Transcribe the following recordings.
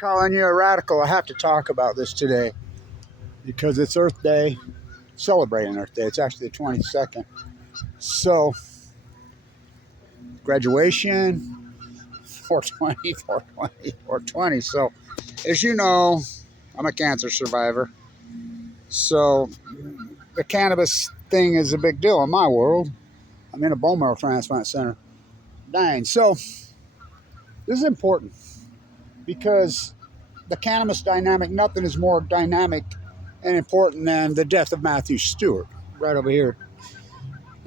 Calling you a radical, I have to talk about this today because it's Earth Day, celebrating Earth Day. It's actually the 22nd. So, graduation, 420, 420, 420. So, as you know, I'm a cancer survivor. So, the cannabis thing is a big deal in my world. I'm in a bone marrow transplant center dying. So, this is important because the cannabis dynamic, nothing is more dynamic and important than the death of Mathews Stewart, right over here.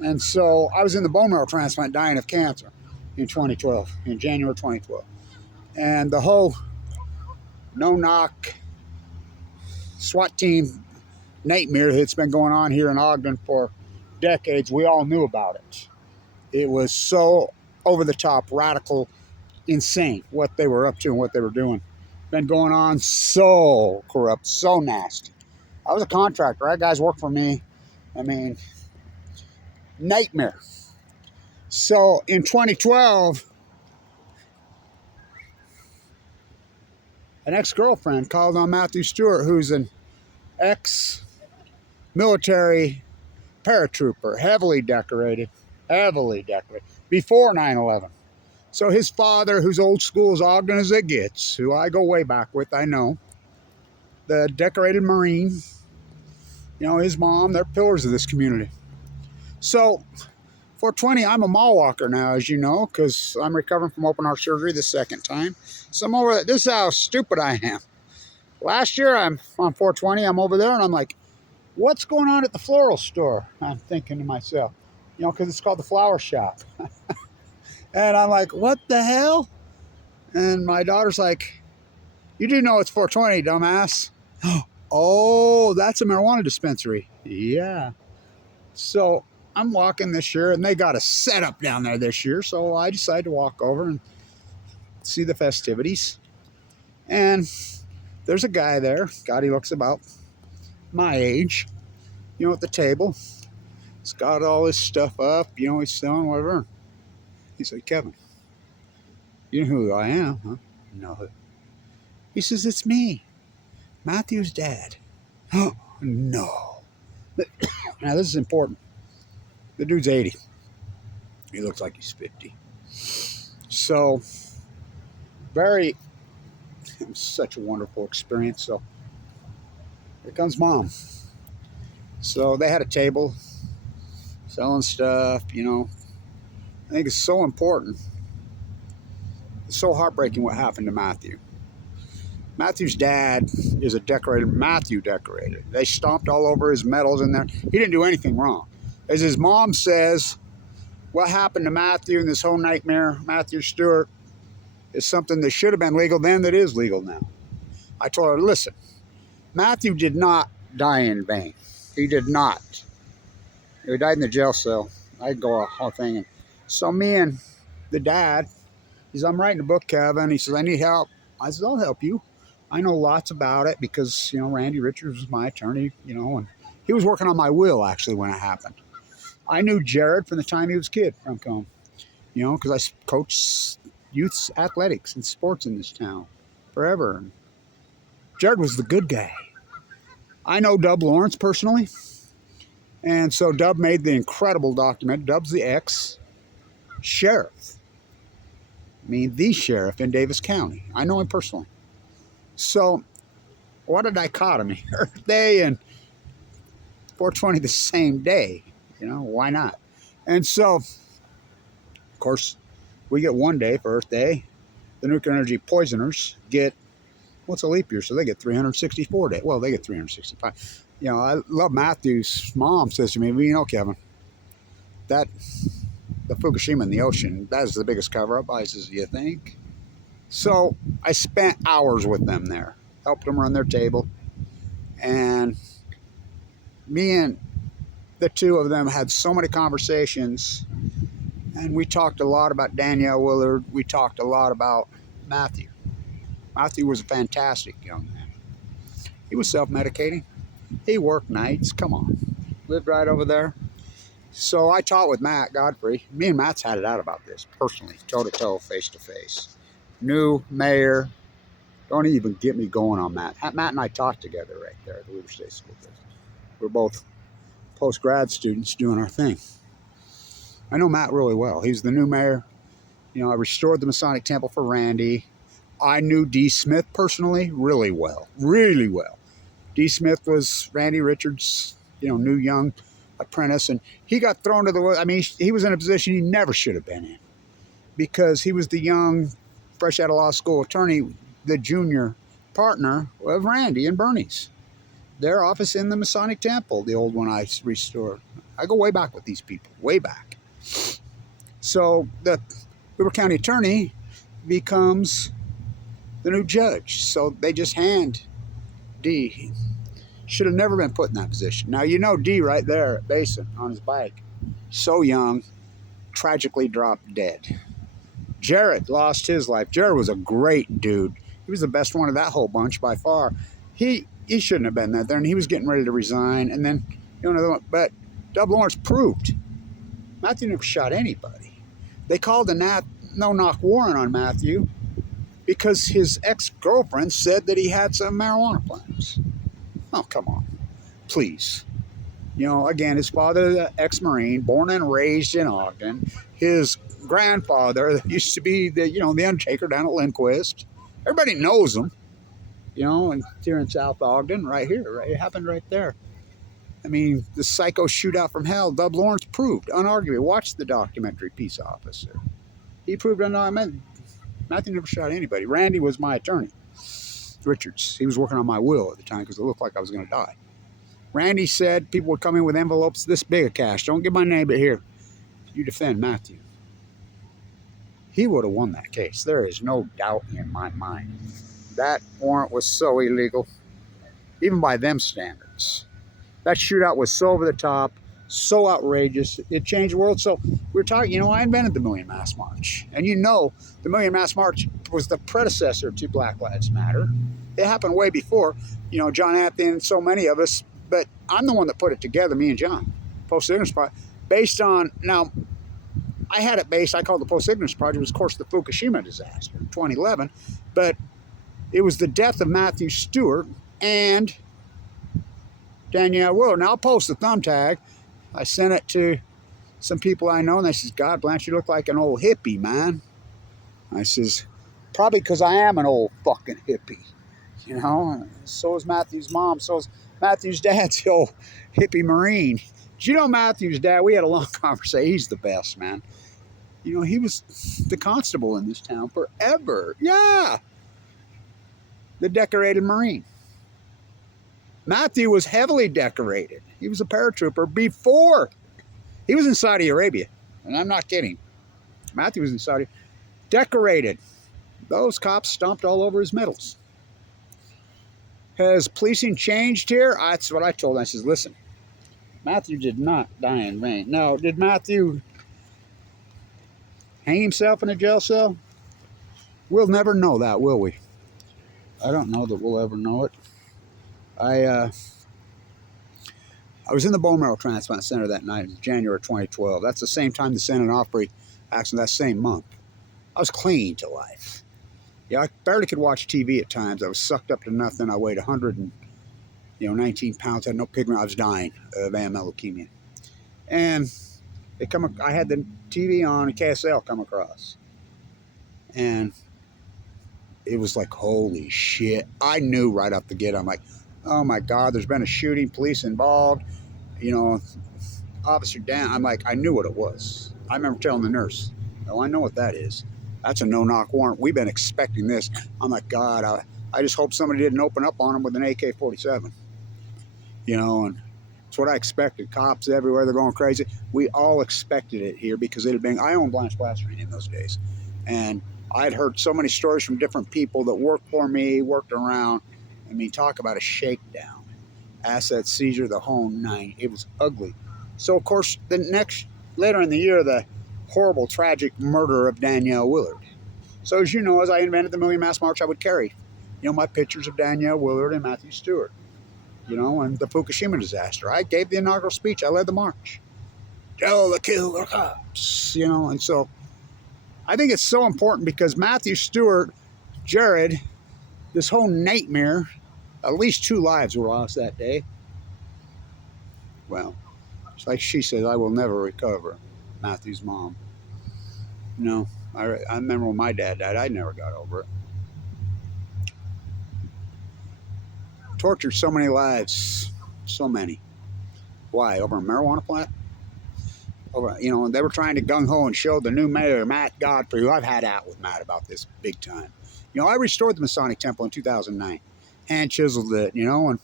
And so I was in the bone marrow transplant dying of cancer in 2012, in January 2012. And the whole no-knock SWAT team nightmare that's been going on here in Ogden for decades, we all knew about it. It was so over-the-top, radical, insane what they were up to and what they were doing. Been going on, so corrupt, so nasty. I was a contractor. I had guys work for me. I mean, nightmare. So in 2012, an ex-girlfriend called on Mathews Stewart, who's an ex-military paratrooper, heavily decorated, before 9/11. So his father, who's old school as Ogden as it gets, who I go way back with, I know, the decorated Marine, you know, his mom, they're pillars of this community. So 420, I'm a mall walker now, as you know, because I'm recovering from open heart surgery the second time. So I'm over, this is how stupid I am. Last year, I'm on 420, I'm over there, and I'm like, what's going on at the floral store? I'm thinking to myself, you know, because it's called the flower shop. And I'm like, what the hell? And my daughter's like, you do know it's 420, dumbass. Oh, that's a marijuana dispensary. Yeah. So I'm walking this year, and they got a setup down there this year. So I decided to walk over and see the festivities. And there's a guy there. God, he looks about my age, you know, at the table. He's got all his stuff up, you know, he's selling whatever. He said, Kevin, you know who I am, huh? No. He says, it's me, Mathews' dad. Oh, no. Now, this is important. The dude's 80. He looks like he's 50. So, it was such a wonderful experience. So, here comes mom. So, they had a table selling stuff, you know. I think it's so important. It's so heartbreaking what happened to Matthew. Mathews' dad is a decorated, Matthew decorated. They stomped all over his medals in there. He didn't do anything wrong. As his mom says, what happened to Matthew and this whole nightmare, Mathews Stewart, is something that should have been legal then that is legal now. I told her, listen, Matthew did not die in vain. He did not. He died in the jail cell. I'd go a whole thing. And so me and the dad, he says, I'm writing a book, Kevin. He says, I need help. I said, I'll help you. I know lots about it because, you know, Randy Richards was my attorney, you know, and he was working on my will, actually, when it happened. I knew Jared from the time he was a kid from Cone, you know, because I coached youth athletics and sports in this town forever. And Jared was the good guy. I know Dub Lawrence personally. And so Dub made the incredible document. Dub's the ex-sheriff. I mean, the sheriff in Davis County. I know him personally. So, what a dichotomy. Earth Day and 420 the same day. You know, why not? And so, of course, we get one day for Earth Day. The nuclear energy poisoners get, what's a leap year? So they get 364 days. Well, they get 365. You know, I love Matthews' mom says to me, well, you know, Kevin, that the Fukushima in the ocean, that is the biggest cover-up. I says, you think? So I spent hours with them there, helped them run their table, and me and the two of them had so many conversations, and we talked a lot about Danielle, Willard. We talked a lot about Matthew. Matthew was a fantastic young man. He was self-medicating. He worked nights. Come on. Lived right over there. So I taught with Matt Godfrey. Me and Matt's had it out about this personally, toe-to-toe, face-to-face. New mayor, Don't even get me going on Matt. Matt and I taught together right there at the Weber State School. We're both post-grad students doing our thing. I know Matt really well. He's the new mayor. You know, I restored the Masonic Temple for Randy. I knew D. Smith personally really well, really well. D. Smith was Randy Richards', you know, new young apprentice, and he got thrown to the, I mean, he was in a position he never should have been in because he was the young, fresh out of law school attorney, the junior partner of Randy and Bernie's. Their office in the Masonic Temple, the old one I restored. I go way back with these people, way back. So the Weber County attorney becomes the new judge. So they just hand D. Should have never been put in that position. Now, you know D right there at Basin on his bike. So young, tragically dropped dead. Jared lost his life. Jared was a great dude. He was the best one of that whole bunch by far. He shouldn't have been there, and he was getting ready to resign. And then, you know, but Dub Lawrence proved Matthew never shot anybody. They called a no-knock warrant on Matthew because his ex-girlfriend said that he had some marijuana plants. Oh, come on. Please. You know, again, his father, ex-Marine, born and raised in Ogden. His grandfather used to be the, you know, the undertaker down at Lindquist. Everybody knows him. You know, and here in South Ogden, right here, right, it happened right there. I mean, the psycho shootout from hell, Dub Lawrence proved, unarguably. Watch the documentary Peace Officer. He proved unarguably. Matthew never shot anybody. Randy was my attorney. Richards. He was working on my will at the time because it looked like I was going to die. Randy said people would come in with envelopes this big of cash. Don't give my name, but here, you defend Matthew. He would have won that case. There is no doubt in my mind. That warrant was so illegal, even by them standards. That shootout was so over the top, so outrageous. It changed the world. So we're talking, you know, I invented the Million Mass March. And you know, the Million Mass March was the predecessor to Black Lives Matter. It happened way before, you know, John Anthony and so many of us. But I'm the one that put it together, me and John. Post-Ignorance Project. Based on, now, I had it based, I called the Post-Ignorance Project, it was, of course, the Fukushima disaster in 2011. But it was the death of Matthew Stewart and Danielle Willard. Now, I'll post the thumbtack. I sent it to some people I know, and they says, God, Blanch, you look like an old hippie, man. I says, probably because I am an old fucking hippie. You know, so is Mathews' mom, so is Mathews' dad's the old hippie Marine. Did you know Mathews' dad, we had a long conversation. He's the best, man. You know, he was the constable in this town forever. Yeah. The decorated Marine. Matthew was heavily decorated. He was a paratrooper before. He was in Saudi Arabia. And I'm not kidding. Matthew was in Saudi. Decorated. Those cops stomped all over his medals. Has policing changed here? That's what I told him. I says, listen, Matthew did not die in vain. Now, did Matthew hang himself in a jail cell? We'll never know that, will we? I don't know that we'll ever know it. I was in the bone marrow transplant center that night in January 2012. That's the same time the San Onofre accident, that same month. I was clinging to life. Yeah, I barely could watch TV at times. I was sucked up to nothing. I weighed 119 pounds. I had no pigment. I was dying of AML leukemia. And I had the TV on, and KSL come across. And it was like, holy shit. I knew right off the gate. I'm like, oh my God, there's been a shooting, police involved, you know, officer down. I'm like, I knew what it was. I remember telling the nurse, oh, I know what that is. That's a no-knock warrant. We've been expecting this. I'm like, God, I just hope somebody didn't open up on him with an AK-47. You know, and it's what I expected. Cops everywhere, they're going crazy. We all expected it here because it had been, I owned Blanch Plastering in those days. And I'd heard so many stories from different people that worked for me, worked around. I mean, talk about a shakedown. Asset seizure, the whole nine. It was ugly. So, of course, later in the year, the horrible, tragic murder of Danielle Willard. So, as you know, as I invented the Million Mass March, I would carry, you know, my pictures of Danielle Willard and Matthew Stewart, you know, and the Fukushima disaster. I gave the inaugural speech. I led the march. Tell the killer cops, you know, and so I think it's so important because Matthew Stewart, Jared, this whole nightmare, at least 2 lives were lost that day. Well, it's like she says, I will never recover. Mathews' mom. No, I remember when my dad died, I never got over it. Tortured so many lives. So many. Why? Over a marijuana plant? Over, you know, they were trying to gung-ho and show the new mayor, Matt Godfrey, who I've had out with Matt about this big time. You know, I restored the Masonic Temple in 2009. Hand chiseled it, you know, and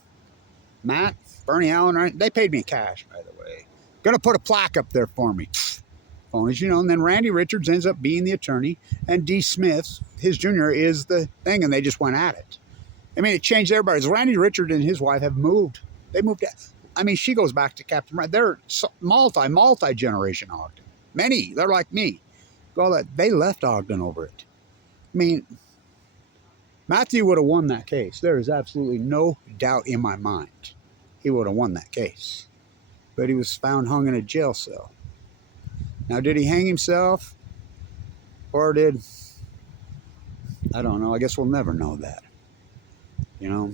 Matt, Bernie Allen, they paid me cash, by the way. Gonna put a plaque up there for me. Phonies, you know, and then Randy Richards ends up being the attorney, and D. Smith, his junior, is the thing, and they just went at it. I mean, it changed everybody's. Randy Richards and his wife have moved. They moved. I mean, she goes back to Captain. They're multi-generation Ogden. Many, they're like me. All that they left Ogden over it. I mean, Matthew would have won that case. There is absolutely no doubt in my mind. He would have won that case. But he was found hung in a jail cell. Now, did he hang himself? Or did... I don't know. I guess we'll never know that. You know,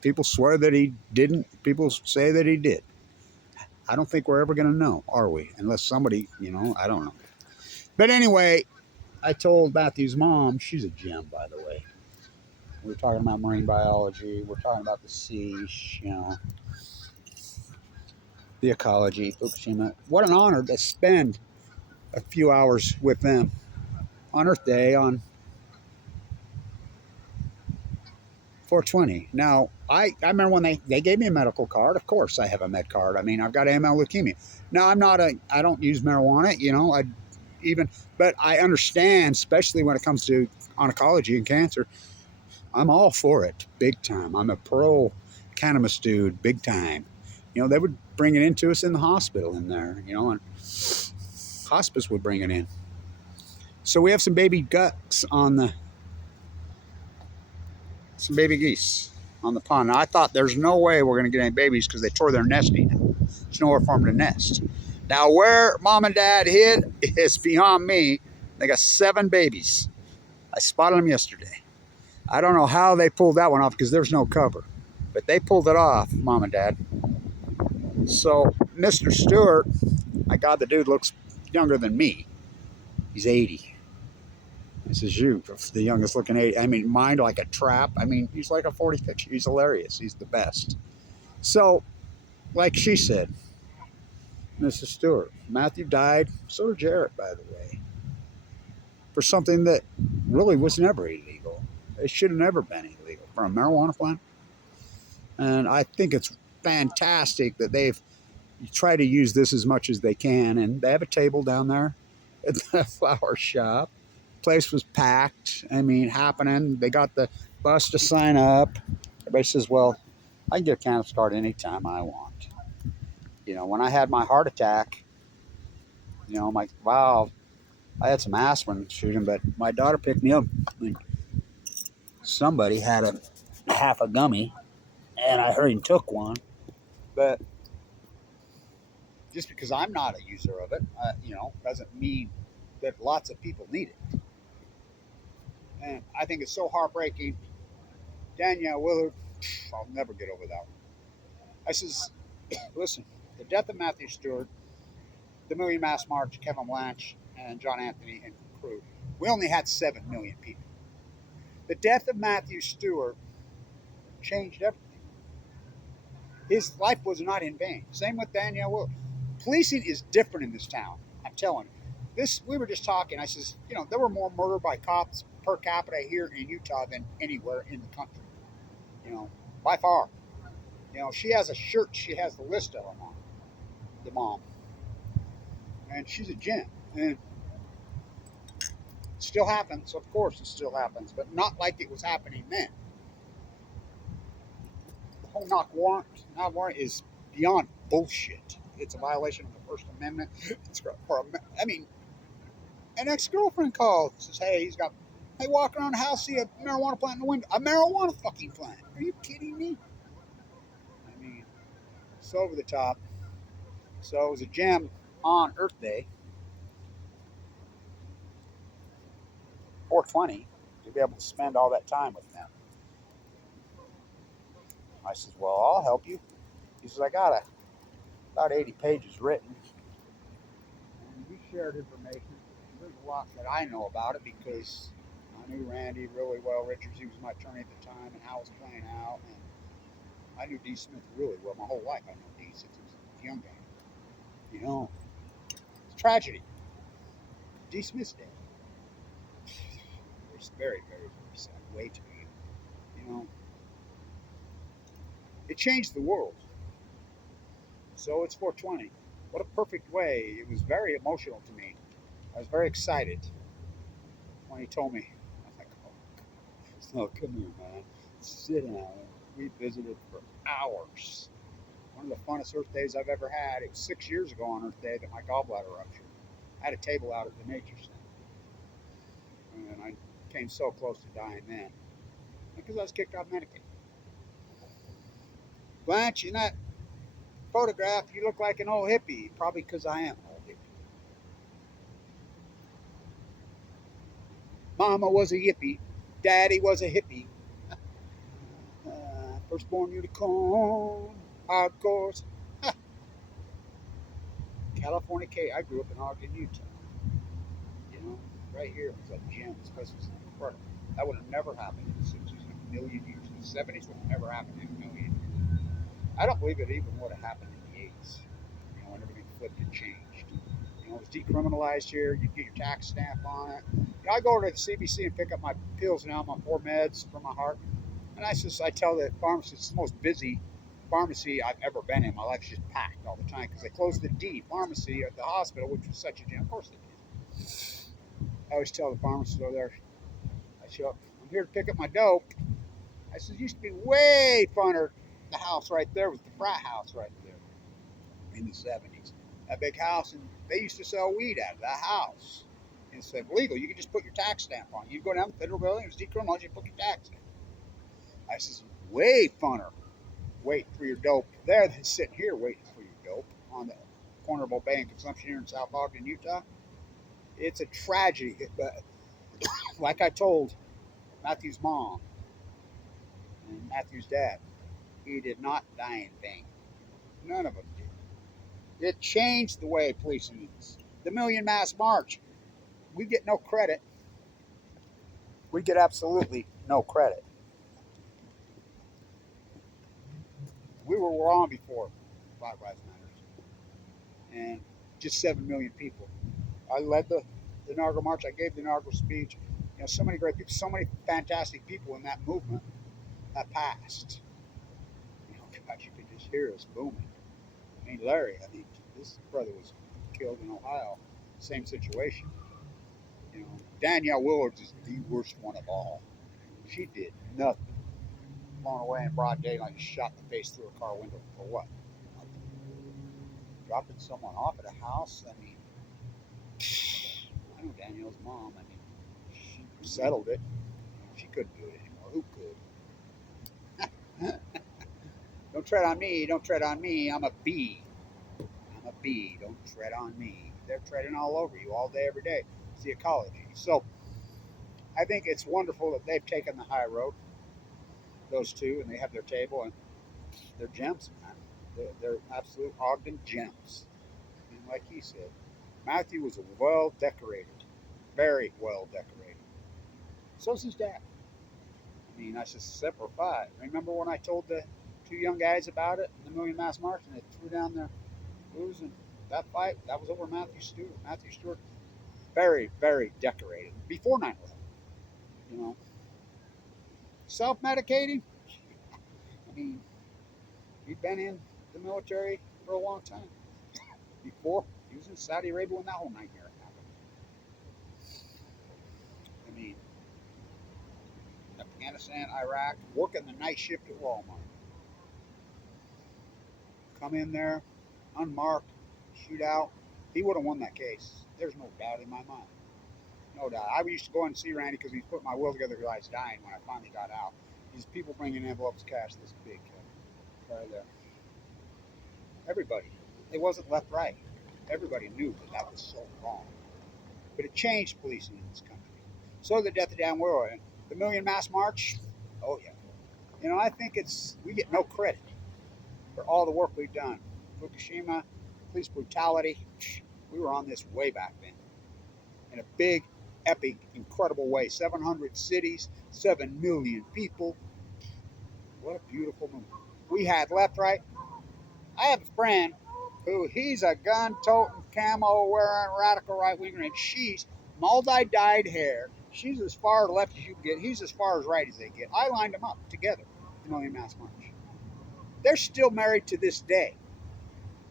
people swear that he didn't. People say that he did. I don't think we're ever going to know, are we? Unless somebody, you know, I don't know. But anyway, I told Mathews' mom, she's a gem, by the way. We're talking about marine biology. We're talking about the sea, you know, the ecology, Fukushima. What an honor to spend a few hours with them on Earth Day on 420. Now, I remember when they gave me a medical card. Of course, I have a med card. I mean, I've got AML leukemia. Now, I don't use marijuana, you know, but I understand, especially when it comes to oncology and cancer. I'm all for it, big time. I'm a pro cannabis dude, big time. You know, they would bring it into us in the hospital in there, you know, and hospice would bring it in. So we have some baby ducks on some baby geese on the pond. Now, I thought there's no way we're going to get any babies because they tore their nesting. There's nowhere for them to nest. Now, where mom and dad hid is beyond me. They got 7 babies. I spotted them yesterday. I don't know how they pulled that one off because there's no cover. But they pulled it off, mom and dad. So, Mr. Stewart, my God, the dude looks younger than me. He's 80. This is you, the youngest looking 80. I mean, mind like a trap. I mean, he's like a 46. He's hilarious. He's the best. So, like she said, Mrs. Stewart, Matthew died. So did Jarrett, by the way, for something that really was never illegal. It should have never been illegal for a marijuana plant. And I think it's fantastic that they've tried to use this as much as they can. And they have a table down there at the flower shop. Place was packed. I mean, happening. They got the bus to sign up. Everybody says, well, I can get a cannabis card anytime I want. You know, when I had my heart attack, you know, I'm like, wow, I had some aspirin shooting, but my daughter picked me up. Somebody had a half a gummy, and I heard him took one. But just because I'm not a user of it, you know, doesn't mean that lots of people need it. And I think it's so heartbreaking. Danielle, Willard, I'll never get over that one. I says, listen, the death of Matthew Stewart, the Million Mass March, Kevin Blanch, and John Anthony and crew, we only had 7 million people. The death of Matthew Stewart changed everything. His life was not in vain. Same with Danielle Willard. Policing is different in this town. I'm telling you. We were just talking. I says, you know, there were more murder by cops per capita here in Utah than anywhere in the country. You know, by far. You know, she has a shirt. She has the list of them on. The mom. And she's a gem. And it still happens. Of course it still happens. But not like it was happening then. The whole knock warrant is beyond bullshit. It's a violation of the First Amendment. I mean, an ex-girlfriend called, says, hey, walk around the house, see a marijuana plant in the window. A marijuana fucking plant. Are you kidding me? I mean, it's over the top. So it was a gem on Earth Day, 420, to be able to spend all that time with them. I says, well, I'll help you. He says, I got about 80 pages written. And we shared information. There's a lot that I know about it because I knew Randy really well. Richards, he was my attorney at the time, and how it was playing out. And I knew D. Smith really well. My whole life I know D since he was a young guy. You know, it's a tragedy. D. Smith's dead. It's very, very, very sad. Way too young. You know, it changed the world. So it's 420. What a perfect way. It was very emotional to me. I was very excited when he told me. I was like, oh, come here, man. Sit down. We visited for hours. One of the funnest Earth days I've ever had. It was 6 years ago on Earth Day that my gallbladder ruptured. I had a table out at the Nature Center. And I came so close to dying then. Because I was kicked off Medicaid. Blanch, in that photograph, you look like an old hippie. Probably because I am an old hippie. Mama was a hippie. Daddy was a hippie. Firstborn unicorn. Hardcore. California K. I grew up in Ogden, Utah. You know, right here was a gem. This place was incredible. That would have never happened in the 60s in a million years. In the 70s would have never happened in a million years. I don't believe it even would have happened in the 80s. You know, when everything flipped and changed. You know, it was decriminalized here. You get your tax stamp on it. You know, I go to the CBC and pick up my pills now, my 4 meds for my heart. And I tell the pharmacist, it's the most busy pharmacy I've ever been in. My life's just packed all the time because they closed the D pharmacy at the hospital, which was such a jam. Of course they did. I always tell the pharmacist over there, I show up, I'm here to pick up my dope. I said, it used to be way funner. The house right there was the frat house right there in the 70s. That big house, and they used to sell weed out of that house. And it's legal. You could just put your tax stamp on it. You'd go down to the federal building, it was decriminalized, you put your tax stamp. I says, way funner waiting for your dope there than sitting here waiting for your dope on the corner of Obey and Consumption here in South Ogden, Utah. It's a tragedy. But like I told Mathews' mom and Mathews' dad, he did not die in vain. None of them did. It changed the way policing is. The Million Mass March, we get no credit. We get absolutely no credit. We were wrong before Black Lives Matter. And just 7 million people. I led the inaugural march. I gave the inaugural speech. You know, so many great people, so many fantastic people in that movement that passed. You know, God, you could just hear us booming. I mean, Larry, this brother was killed in Ohio. Same situation. You know, Danielle Willard is the worst one of all. She did nothing. Blown away in broad daylight and shot in the face through a car window for what? Nothing. Dropping someone off at a house. I mean, I know Danielle's mom. I mean, she settled it. She couldn't do it anymore. Who could? Don't tread on me. Don't tread on me. I'm a bee. I'm a bee. Don't tread on me. They're treading all over you all day, every day. It's the ecology. So I think it's wonderful that they've taken the high road, those two, and they have their table, and they're gems, man. They're absolute Ogden gems. And like he said, Matthew was well decorated, very well decorated. So's his dad. I mean, I just simplified. Remember when I told the 2 young guys about it, the Million Mass March, and they threw down their booze, and that fight, that was over Matthew Stewart. Matthew Stewart, very, very decorated. Before 9/11, you know. Self-medicating? I mean, he'd been in the military for a long time. Before, he was in Saudi Arabia when that whole nightmare happened. I mean, Afghanistan, Iraq, working the night shift at Walmart. Come in there, unmarked, shoot out. He would have won that case. There's no doubt in my mind. No doubt. I used to go and see Randy because he put my will together because I was dying when I finally got out. These people bringing envelopes of cash this big, right there. Everybody. It wasn't left, right. Everybody knew that was so wrong. But it changed policing in this country. So the death of Dan Willard. The Million Mass March, oh yeah. You know, I think we get no credit for all the work we've done. Fukushima, police brutality, we were on this way back then in a big, epic, incredible way. 700 cities, 7 million people. What a beautiful movie. We had left, right. I have a friend who he's a gun-toting, camo-wearing, radical right-winger, and she's multi-dyed hair. She's as far left as you can get. He's as far as right as they get. I lined them up together in Million Mass March. They're still married to this day.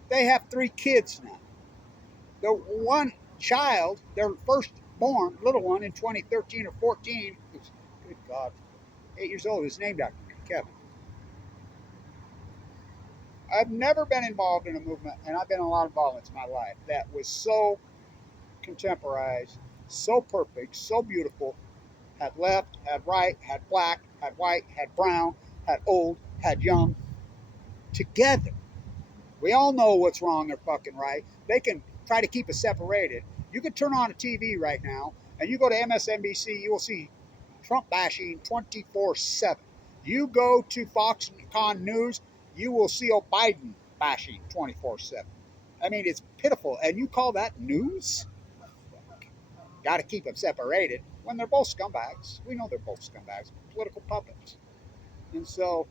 They have 3 kids now. The one child, their firstborn little one in 2013 or 14, who's, good God, 8 years old, is named after me, Kevin. I've never been involved in a movement, and I've been in a lot of involvements in my life, that was so contemporized, so perfect, so beautiful, had left, had right, had black, had white, had brown, had old, had young, together. We all know what's wrong or fucking right. They can try to keep us separated. You can turn on a TV right now, and you go to MSNBC, you will see Trump bashing 24/7. You go to Foxconn News, you will see Biden bashing 24/7. I mean, it's pitiful. And you call that news? Got to keep them separated when they're both scumbags. We know they're both scumbags, political puppets. And so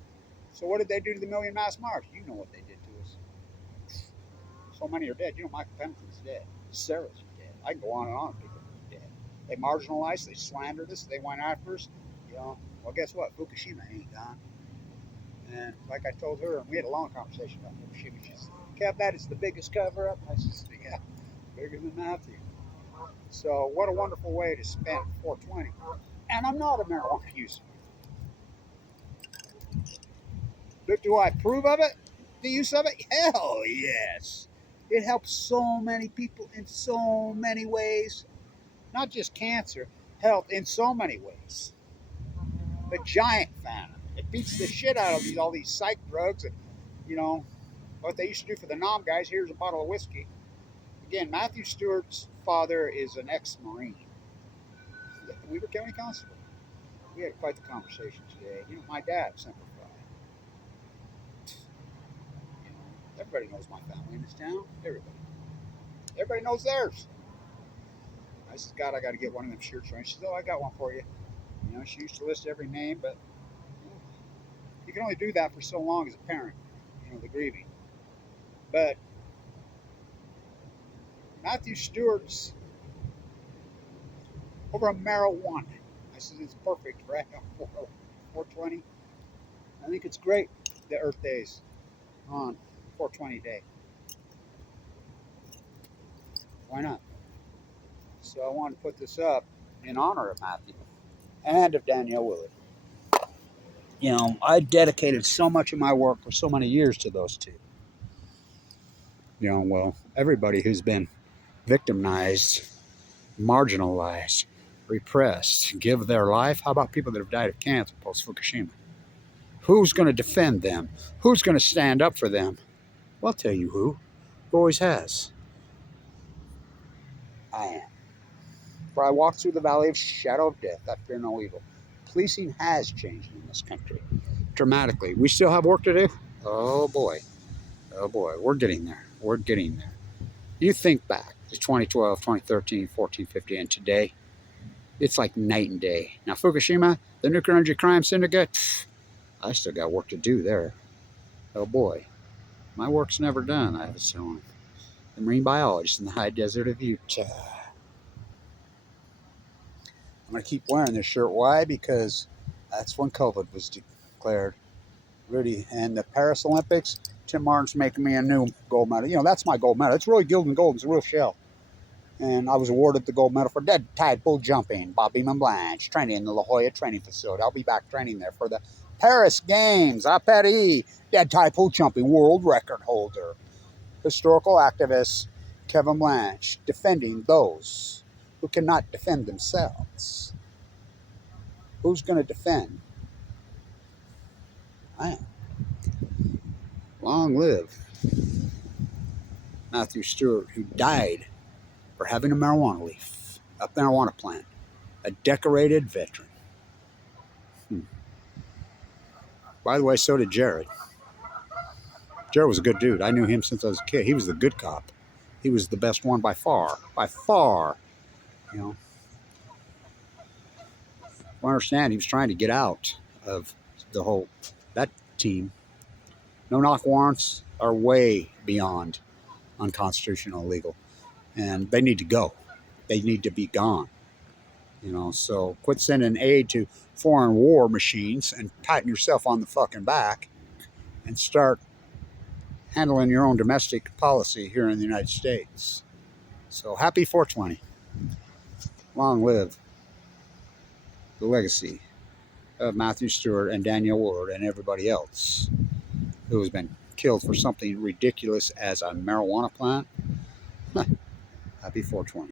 what did they do to the Million Mass March? You know what they did to us. So many are dead. You know, Michael Pennington's dead. Sarah's dead. I can go on and on. People are dead. They marginalized. They slandered us. They went after us. You know, well, guess what? Fukushima ain't gone. And like I told her, and we had a long conversation about Fukushima. She said, Kev, that is the biggest cover up. I said, yeah, bigger than Matthew. So what a wonderful way to spend 420. And I'm not a marijuana user. But do I approve of it? The use of it? Hell yes. It helps so many people in so many ways. Not just cancer, health in so many ways. The giant fan. It beats the shit out of all these psych drugs. And, you know, what they used to do for the nom guys, here's a bottle of whiskey. Again, Matthew Stewart's father is an ex-Marine. The Weaver County Constable. We had quite the conversation today. You know, my dad, Semper Fi. You know, everybody knows my family in this town. Everybody knows theirs. I said, God, I got to get one of them shirts. She says, oh, I got one for you. You know, she used to list every name, but you can only do that for so long as a parent, you know, the grieving. But Matthew Stewart's over a marijuana. I said, it's perfect, right? 420. I think it's great, the Earth Days on 420 day. Why not? So I wanted to put this up in honor of Matthew and of Danielle Willard. You know, I dedicated so much of my work for so many years to those two. You know, well, everybody who's been victimized, marginalized, repressed, give their life. How about people that have died of cancer post-Fukushima? Who's going to defend them? Who's going to stand up for them? Well, I'll tell you who always has. I am. For I walk through the valley of shadow of death, I fear no evil. Policing has changed in this country dramatically. We still have work to do. Oh boy, we're getting there. We're getting there. You think back to 2012, 2013, 14, 15, and today, it's like night and day. Now, Fukushima, the nuclear energy crime syndicate, I still got work to do there. Oh boy, my work's never done. I was telling the marine biologist in the high desert of Utah. I'm going to keep wearing this shirt. Why? Because that's when COVID was declared. Rudy, and the Paris Olympics, Tim Martin's making me a new gold medal. You know, that's my gold medal. It's really gilded gold. It's a real shell. And I was awarded the gold medal for dead tide bull jumping. Bob Beam and Blanch, training in the La Jolla training facility. I'll be back training there for the Paris Games. Paris, dead tide bull jumping world record holder. Historical activist Kevin Blanch, defending those who cannot defend themselves. Who's going to defend? I am. Long live Matthew Stewart, who died for having a marijuana leaf, a marijuana plant, a decorated veteran. By the way, so did Jared. Jared was a good dude. I knew him since I was a kid. He was the good cop. He was the best one by far. By far. You know. I understand he was trying to get out of that team. No knock warrants are way beyond unconstitutional, illegal. And they need to go. They need to be gone. You know, so quit sending aid to foreign war machines and patting yourself on the fucking back and start handling your own domestic policy here in the United States. So happy 420. Long live the legacy of Matthew Stewart and Danielle Willard and everybody else who has been killed for something ridiculous as a marijuana plant. Happy 420.